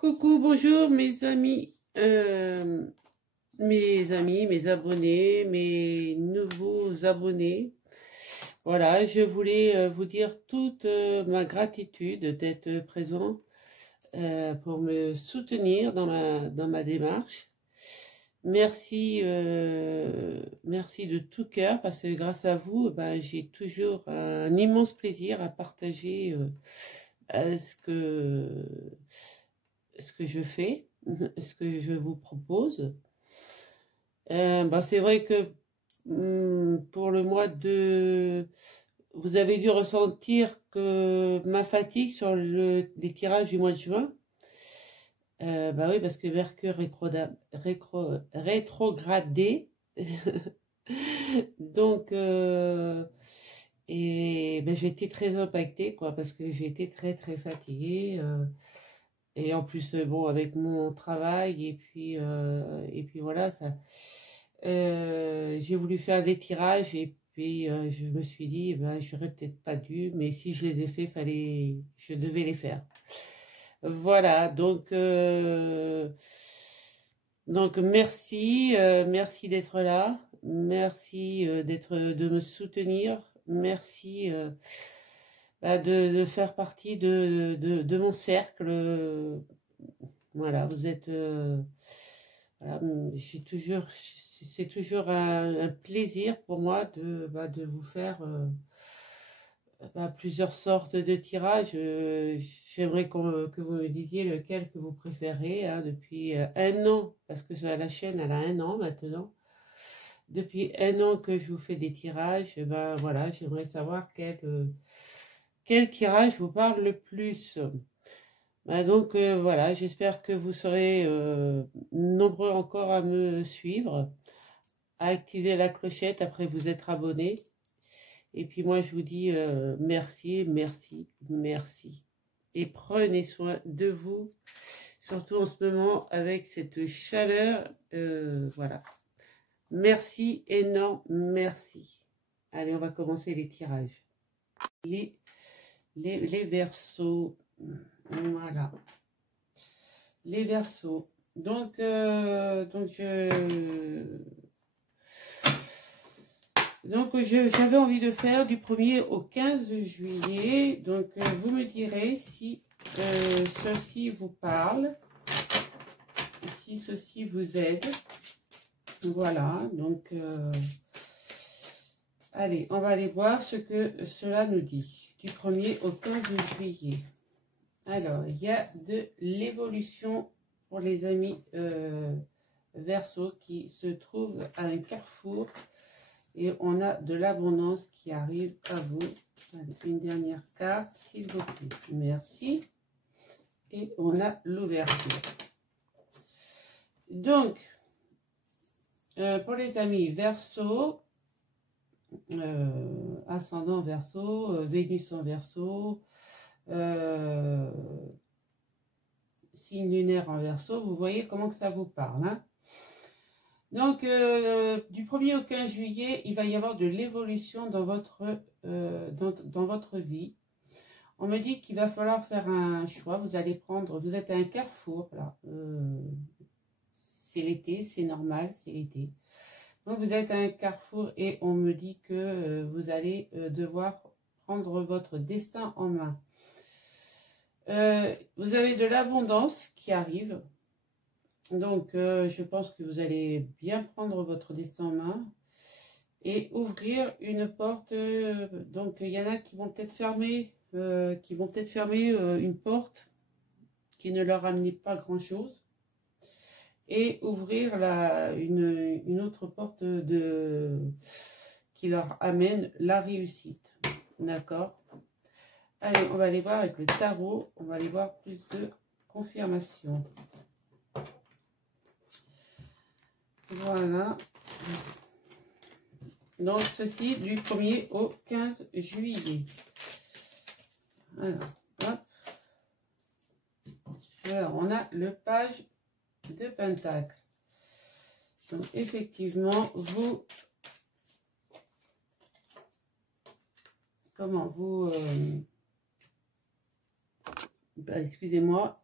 Coucou, bonjour mes amis, mes abonnés, mes nouveaux abonnés. Voilà, je voulais vous dire toute ma gratitude d'être présent pour me soutenir dans ma démarche. Merci, merci de tout cœur parce que grâce à vous, ben, j'ai toujours un immense plaisir à partager ce que je fais, ce que je vous propose. Bah, c'est vrai que pour le mois de... Vous avez dû ressentir que ma fatigue sur les tirages du mois de juin. Bah oui, parce que Mercure rétrogradé. Donc, et ben, j'ai été très impactée, quoi, parce que j'ai été très très fatiguée. Et en plus, bon, avec mon travail, et puis voilà, ça, j'ai voulu faire des tirages, et puis je me suis dit, ben, j'aurais peut-être pas dû, mais si je les ai fait, je devais les faire. Voilà, donc merci, merci d'être là, merci de me soutenir, merci de faire partie de mon cercle. Voilà, vous êtes, voilà, c'est toujours un plaisir pour moi de vous faire plusieurs sortes de tirages. J'aimerais que vous me disiez lequel que vous préférez, hein, depuis un an, parce que la chaîne elle a un an maintenant. Depuis un an que je vous fais des tirages, ben voilà, j'aimerais savoir quel tirage vous parle le plus. Ben donc voilà, j'espère que vous serez nombreux encore à me suivre, à activer la clochette après vous être abonné. Et puis moi je vous dis merci, merci, merci. Et prenez soin de vous, surtout en ce moment avec cette chaleur. Voilà. Merci, énorme, merci. Allez, on va commencer les tirages. Les Verseaux. Voilà. Les Verseaux. Donc j'avais envie de faire du 1er au 15 juillet. Donc, vous me direz si ceci vous parle, si ceci vous aide. Voilà, donc, allez, on va aller voir ce que cela nous dit. Du 1er au 15 juillet. Alors, il y a de l'évolution pour les amis Verseaux qui se trouvent à un carrefour. Et on a de l'abondance qui arrive à vous. Allez, une dernière carte, s'il vous plaît. Merci. Et on a l'ouverture. Donc, pour les amis Verseaux, ascendant Verseau, Vénus en Verseau, signe lunaire en Verseau, vous voyez comment que ça vous parle, hein? Donc, du 1er au 15 juillet, il va y avoir de l'évolution dans dans votre vie. On me dit qu'il va falloir faire un choix. Vous allez prendre, vous êtes à un carrefour, là. C'est l'été, c'est normal, c'est l'été. Donc, vous êtes à un carrefour et on me dit que vous allez devoir prendre votre destin en main. Vous avez de l'abondance qui arrive. Donc, je pense que vous allez bien prendre votre destin en main et ouvrir une porte. Donc, il y en a qui vont peut-être fermer, une porte qui ne leur amenait pas grand-chose et ouvrir une autre porte qui leur amène la réussite. D'accord? Allez, on va aller voir avec le tarot. On va aller voir plus de confirmation. Voilà. Donc, ceci du 1er au 15 juillet. Alors, hop. Alors, on a le page de Pentacle. Donc, effectivement, excusez-moi.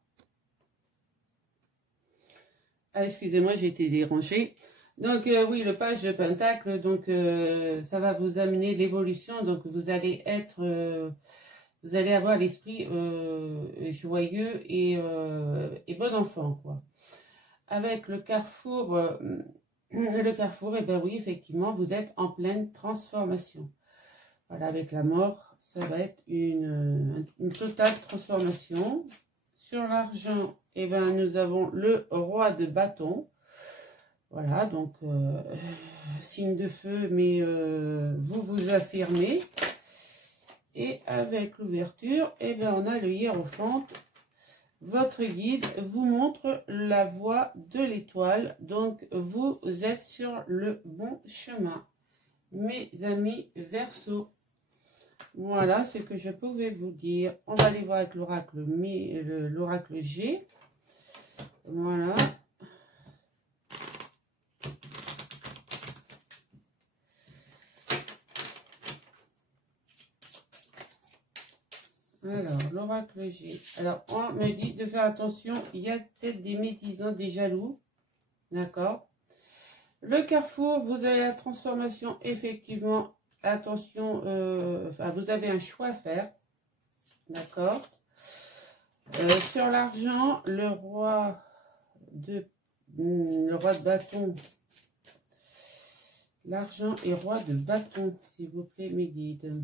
Ah, excusez-moi, j'ai été dérangée. Donc, oui, le page de Pentacle, donc, ça va vous amener l'évolution. Donc, vous allez être, vous allez avoir l'esprit joyeux et bon enfant, quoi. Avec le carrefour, et ben oui, effectivement, vous êtes en pleine transformation. Voilà, avec la mort, ça va être une totale transformation. Sur l'argent, et ben nous avons le roi de bâton. Voilà, donc signe de feu, mais vous vous affirmez. Et avec l'ouverture, et ben on a le hiérophante. Votre guide vous montre la voie de l'étoile. Donc vous êtes sur le bon chemin. Mes amis Verseau. Voilà ce que je pouvais vous dire. On va aller voir avec l'oracle G. Voilà. Alors, l'oracle G. Alors, on me dit de faire attention. Il y a peut-être des médisants, des jaloux. D'accord. Le carrefour, vous avez la transformation, effectivement. Attention, vous avez un choix à faire. D'accord. Sur l'argent, le roi de bâton. L'argent et roi de bâton, s'il vous plaît, mes guides.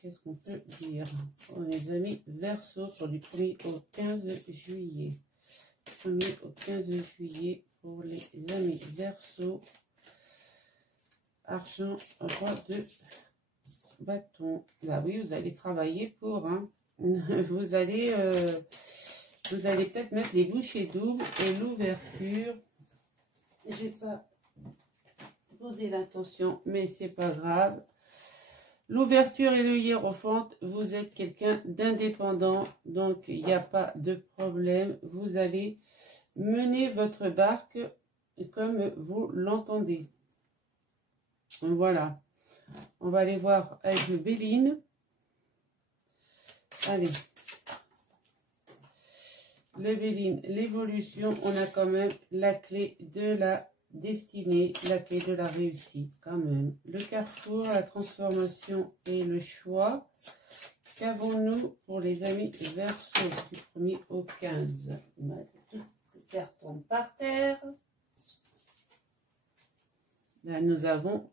Qu'est-ce qu'on peut dire? Oh, mes amis, Verseau, pour du 1er au 15 juillet. 1er au 15 juillet pour les amis Verseau. Argent, roi de bâton. Bah oui, vous allez travailler pour, hein. Vous allez peut-être mettre les bouchées doubles et l'ouverture. J'ai pas posé l'intention, mais c'est pas grave. L'ouverture et le hiérophant, vous êtes quelqu'un d'indépendant, donc il n'y a pas de problème. Vous allez mener votre barque comme vous l'entendez. Voilà. On va aller voir avec le Béline. Allez. Le Béline, l'évolution, on a quand même la clé de la destinée, la clé de la réussite quand même. Le carrefour, la transformation et le choix. Qu'avons-nous pour les amis Verseau du 1er au 15? Toutes les cartes tombent par terre. Là, nous avons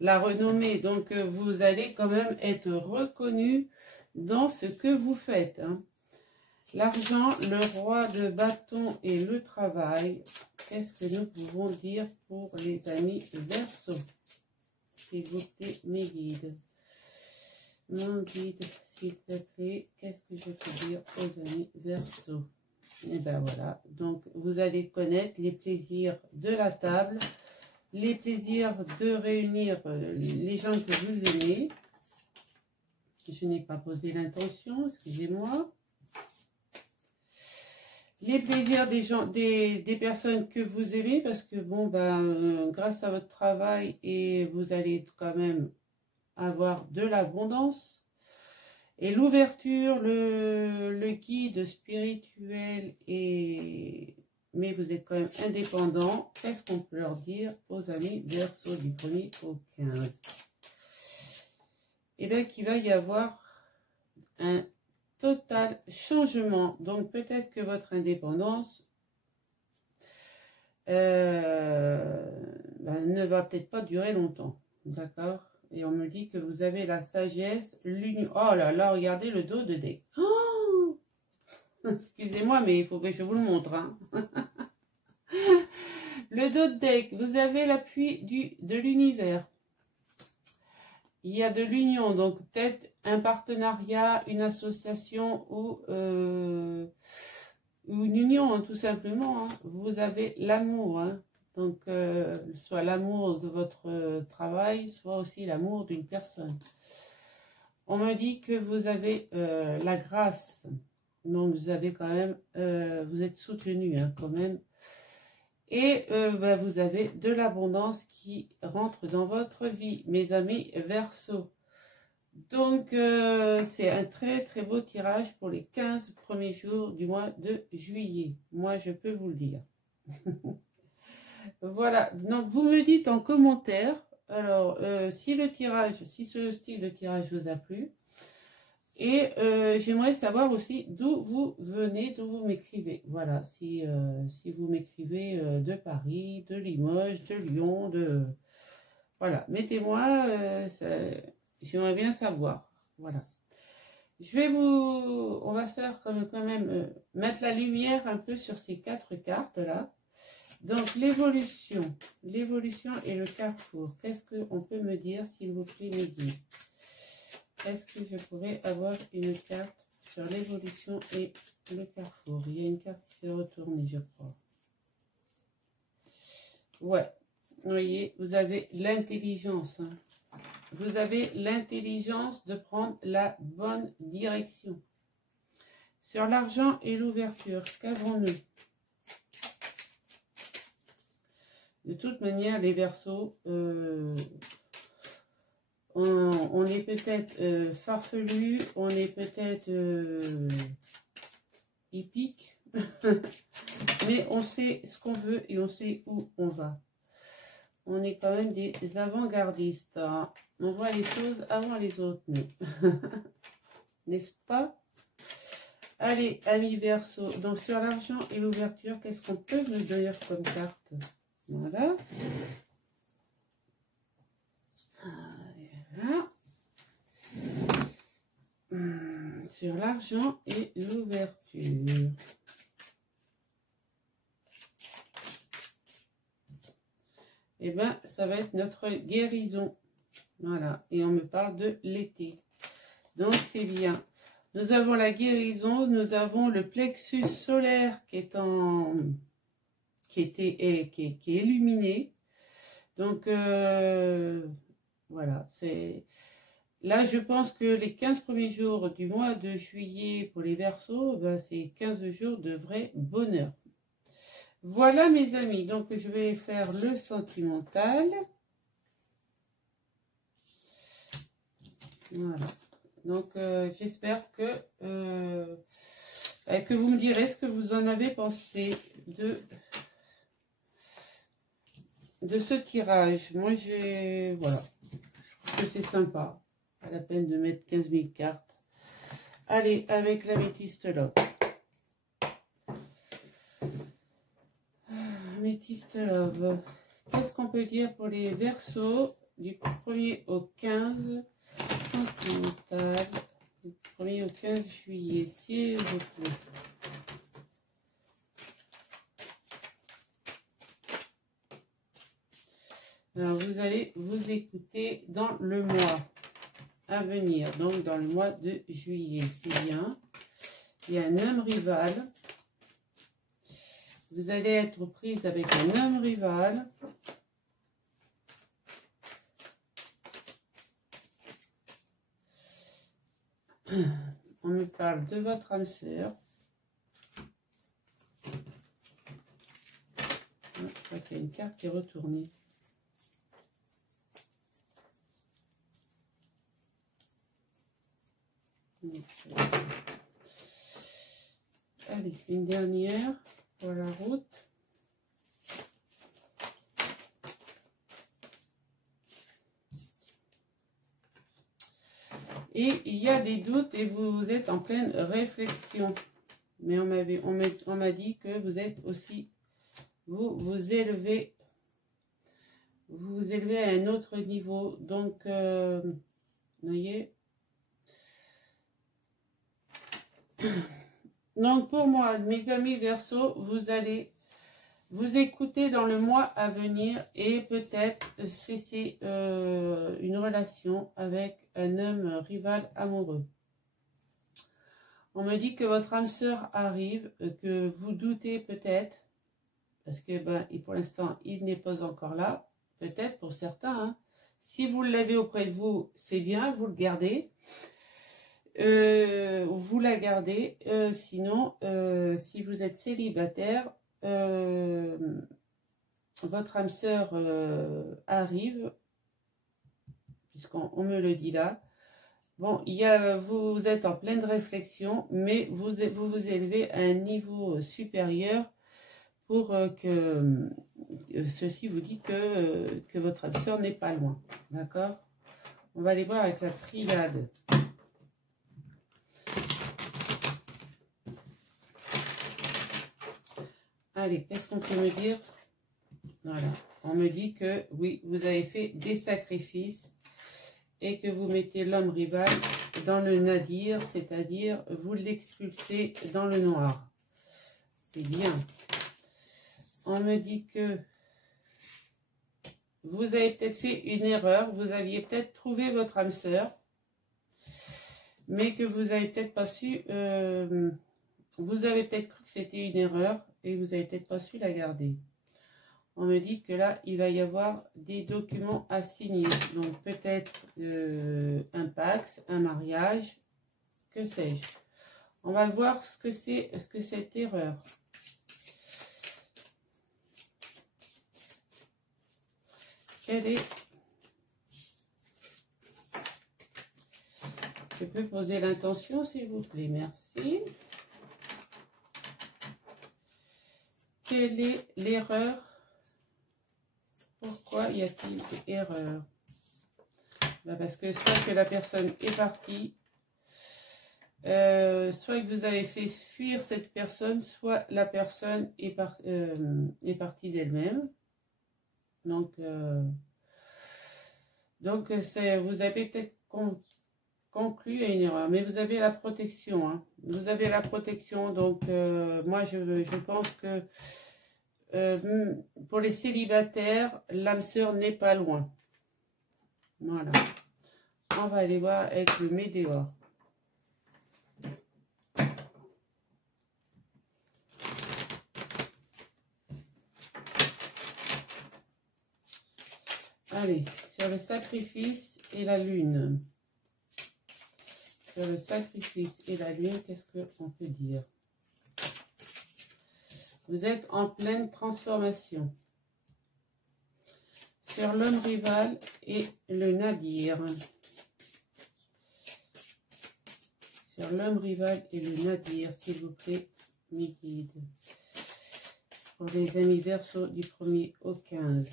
la renommée. Donc, vous allez quand même être reconnu dans ce que vous faites, hein. L'argent, le roi de bâton et le travail. Qu'est-ce que nous pouvons dire pour les amis Verseau? S'il vous plaît, mes guides. Mon guide, s'il te plaît, qu'est-ce que je peux dire aux amis Verseau? Et ben voilà, donc vous allez connaître les plaisirs de la table, les plaisirs de réunir les gens que vous aimez. Je n'ai pas posé l'intention, excusez-moi. Les plaisirs des gens, des personnes que vous aimez, parce que bon, grâce à votre travail, et vous allez quand même avoir de l'abondance. Et l'ouverture, le guide spirituel, mais vous êtes quand même indépendant. Qu'est-ce qu'on peut leur dire aux amis Verseau du 1er au 15? Eh bien, qu'il va y avoir un total changement. Donc, peut-être que votre indépendance ne va peut-être pas durer longtemps. D'accord? Et on me dit que vous avez la sagesse, l'union. Oh là là, regardez le dos de deck. Oh, excusez-moi, mais il faut que je vous le montre, hein. Le dos de deck, vous avez l'appui de l'univers. Il y a de l'union, donc peut-être un partenariat, une association ou une union, hein, tout simplement, hein. Vous avez l'amour, hein. Donc soit l'amour de votre travail, soit aussi l'amour d'une personne. On me dit que vous avez la grâce, donc vous avez quand même, vous êtes soutenu, hein, quand même. Et vous avez de l'abondance qui rentre dans votre vie, mes amis Verseau. Donc, c'est un très très beau tirage pour les 15 premiers jours du mois de juillet. Moi, je peux vous le dire. Voilà, donc vous me dites en commentaire, alors, si le tirage, si ce style de tirage vous a plu. Et j'aimerais savoir aussi d'où vous venez, d'où vous m'écrivez. Voilà, si vous m'écrivez de Paris, de Limoges, de Lyon, de... Voilà, mettez-moi, j'aimerais bien savoir. Voilà. On va faire quand même mettre la lumière un peu sur ces 4 cartes-là. Donc, l'évolution et le carrefour. Qu'est-ce qu'on peut me dire, s'il vous plaît, mes guides? Est-ce que je pourrais avoir une carte sur l'évolution et le carrefour? Il y a une carte qui s'est retournée, je crois. Ouais, vous voyez, vous avez l'intelligence. Hein. Vous avez l'intelligence de prendre la bonne direction. Sur l'argent et l'ouverture, qu'avons-nous? De toute manière, les Verseaux, on est peut-être farfelu, on est peut-être hippique, mais on sait ce qu'on veut et on sait où on va. On est quand même des avant-gardistes. Hein. On voit les choses avant les autres, nous. N'est-ce pas? Allez, amis Verseaux. Donc, sur l'argent et l'ouverture, qu'est-ce qu'on peut nous donner comme carte? Voilà. Voilà. Sur l'argent et l'ouverture. Eh bien, ça va être notre guérison. Voilà. Et on me parle de l'été. Donc, c'est bien. Nous avons la guérison. Nous avons le plexus solaire qui est illuminé. Donc, voilà. Là, je pense que les 15 premiers jours du mois de juillet pour les Verseaux, ben, c'est 15 jours de vrai bonheur. Voilà mes amis, donc je vais faire le sentimental. Voilà. Donc j'espère que vous me direz ce que vous en avez pensé de ce tirage. Moi voilà, je trouve que c'est sympa. Pas la peine de mettre 15 000 cartes. Allez, avec l'améthyste Love. Améthyste Love. Qu'est-ce qu'on peut dire pour les Verseaux du 1er au 15 sentimental, du 1er au 15 juillet, s'il vous plaît. Alors, vous allez vous écouter dans le mois à venir, donc dans le mois de juillet, c'est bien. Il y a un homme rival. Vous allez être prise avec un homme rival. On me parle de votre âme sœur. Je crois qu'il y a une carte qui est retournée. Allez, une dernière pour la route. Et il y a des doutes et vous êtes en pleine réflexion. Mais on m'a dit que vous êtes aussi, vous élevez à un autre niveau. Donc, vous voyez. Donc, pour moi, mes amis Verseaux, vous allez vous écouter dans le mois à venir et peut-être cesser une relation avec un homme rival amoureux. On me dit que votre âme sœur arrive, que vous doutez peut-être, parce que pour l'instant, il n'est pas encore là, peut-être pour certains. Hein. Si vous l'avez auprès de vous, c'est bien, vous le gardez. Vous la gardez. Sinon, si vous êtes célibataire, votre âme sœur arrive, puisqu'on me le dit là. Bon, vous êtes en pleine réflexion, mais vous élevez à un niveau supérieur, pour que ceci vous dit que votre âme sœur n'est pas loin. D'accord? On va aller voir avec la triade. Allez, qu'est-ce qu'on peut me dire? Voilà, on me dit que oui, vous avez fait des sacrifices et que vous mettez l'homme rival dans le nadir, c'est-à-dire vous l'expulsez dans le noir. C'est bien. On me dit que vous avez peut-être fait une erreur, vous aviez peut-être trouvé votre âme sœur, mais que vous avez peut-être pas su, vous avez peut-être cru que c'était une erreur et vous avez peut-être pas su la garder. On me dit que là, il va y avoir des documents à signer. Donc, peut-être un Pax, un mariage, que sais-je. On va voir ce que c'est que cette erreur. Quelle est... Je peux poser l'intention, s'il vous plaît. Merci. Quelle est l'erreur? Pourquoi y a-t-il erreur? Ben parce que soit que la personne est partie, soit que vous avez fait fuir cette personne, soit la personne est partie d'elle-même. Donc vous avez peut-être conclu à une erreur, mais vous avez la protection. Hein. Vous avez la protection, donc moi je pense que pour les célibataires, l'âme sœur n'est pas loin. Voilà. On va aller voir avec le météore. Allez, sur le sacrifice et la lune. Sur le sacrifice et la lune, qu'est-ce qu'on peut dire? Vous êtes en pleine transformation. Sur l'homme rival et le nadir. Sur l'homme rival et le nadir, s'il vous plaît, mes guides. Pour les amis Verseau du 1er au 15.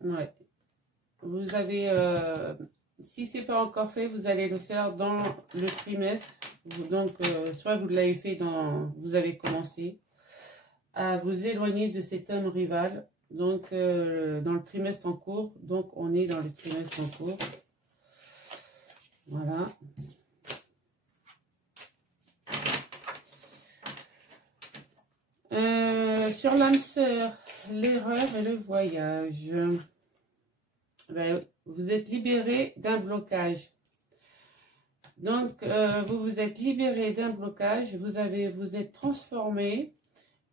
Ouais. Vous avez, si c'est pas encore fait, vous allez le faire dans le trimestre. Donc, soit vous l'avez fait vous avez commencé à vous éloigner de cet homme rival. Donc, dans le trimestre en cours. Donc, on est dans le trimestre en cours. Voilà. Sur l'âme sœur, l'erreur et le voyage. Ben, vous êtes libéré d'un blocage. Donc, vous vous êtes libéré d'un blocage, vous êtes transformé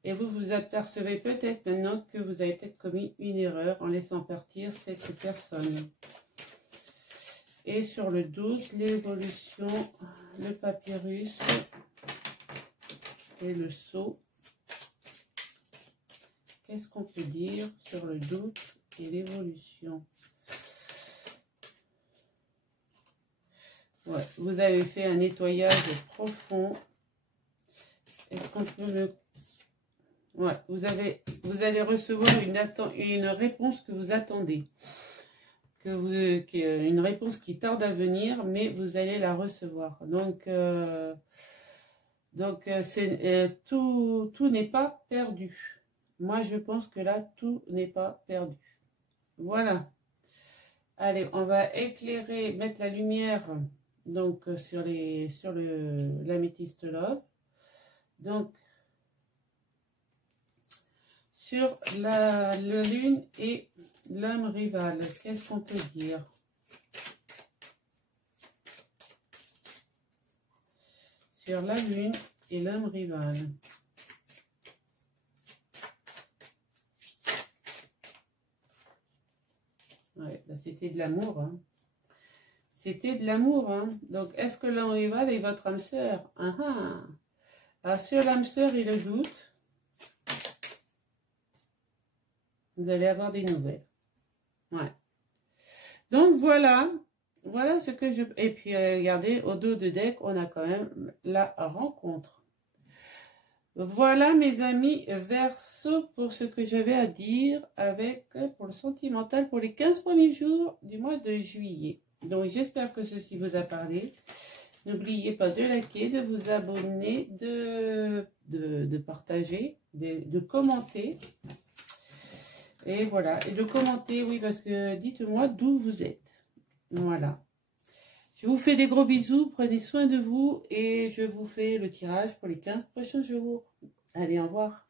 et vous vous apercevez peut-être maintenant que vous avez peut-être commis une erreur en laissant partir cette personne. Et sur le doute, l'évolution, le papyrus et le sceau. Qu'est-ce qu'on peut dire sur le doute et l'évolution? Ouais, vous avez fait un nettoyage profond. Est-ce qu'on peut me... Ouais, vous allez recevoir une réponse que vous attendez. Une réponse qui tarde à venir, mais vous allez la recevoir. Donc tout n'est pas perdu. Moi, je pense que là, tout n'est pas perdu. Voilà. Allez, on va éclairer, mettre la lumière... Donc, sur l'améthyste love. Donc, sur la lune et l'homme rival, qu'est-ce qu'on peut dire? Sur la lune et l'homme rival. Ouais, bah c'était de l'amour, hein. C'était de l'amour, hein. Donc, est-ce que l'homme rival est votre âme sœur? Alors, sur l'âme sœur et le doute, vous allez avoir des nouvelles. Ouais. Donc, voilà. Voilà ce que je... Et puis, regardez, au dos de deck, on a quand même la rencontre. Voilà mes amis Verseau pour ce que j'avais à dire avec pour le sentimental pour les 15 premiers jours du mois de juillet. Donc j'espère que ceci vous a parlé. N'oubliez pas de liker, de vous abonner, de partager, de commenter. Et voilà, et de commenter, oui, parce que dites-moi d'où vous êtes. Voilà. Je vous fais des gros bisous, prenez soin de vous et je vous fais le tirage pour les 15 prochains jours. Allez, au revoir.